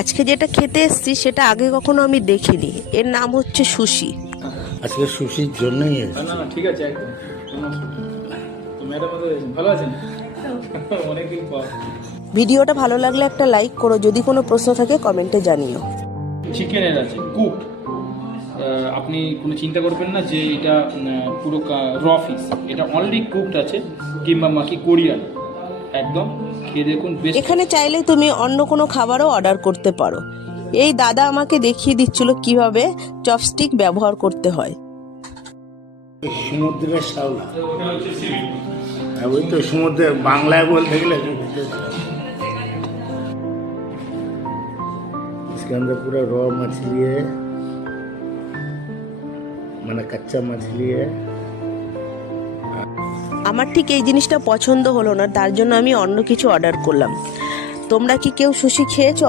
আজকে যেটা খেতে এসেছি সেটা আগে কখনো আমি দেখিনি। এর নাম হচ্ছে সুশি। আজকে সুশির জন্যই এসেছি। না না ঠিক আছে একদম কোনো অসুবিধা নেই। তো ম্যাডাম ভালো আছেন? অনেকদিন পর। ভিডিওটা ভালো লাগলে একটা লাইক করো, যদি কোনো প্রশ্ন থাকে কমেন্টে জানিও। চিকেনের আছে কুক, আপনি কোনো চিন্তা করবেন না যে এটা পুরো র ফিস, এটা অনলি কুকড আছে কিংবা মাকি কোরিয়ান, একদম খেয়ে দেখুন বেশ। এখানে চাইলে তুমি অন্য কোনো খাবারও অর্ডার করতে পারো। এই দাদা আমাকে দেখিয়ে দিচ্ছিল কিভাবে চপস্টিক ব্যবহার করতে হয়। সমুদ্রের শাওলা, ওই তো সমুদ্রের বাংলায় বলতে গেলে इसके अंदर पूरा रॉ मछली है, মানে কাঁচা মাছলি है। আমার ঠিক এই জিনিসটা পছন্দ হলো না, তার জন্য আমি অন্য কিছু অর্ডার করলাম। তোমরা কি কেউ সুশি খেয়েছো?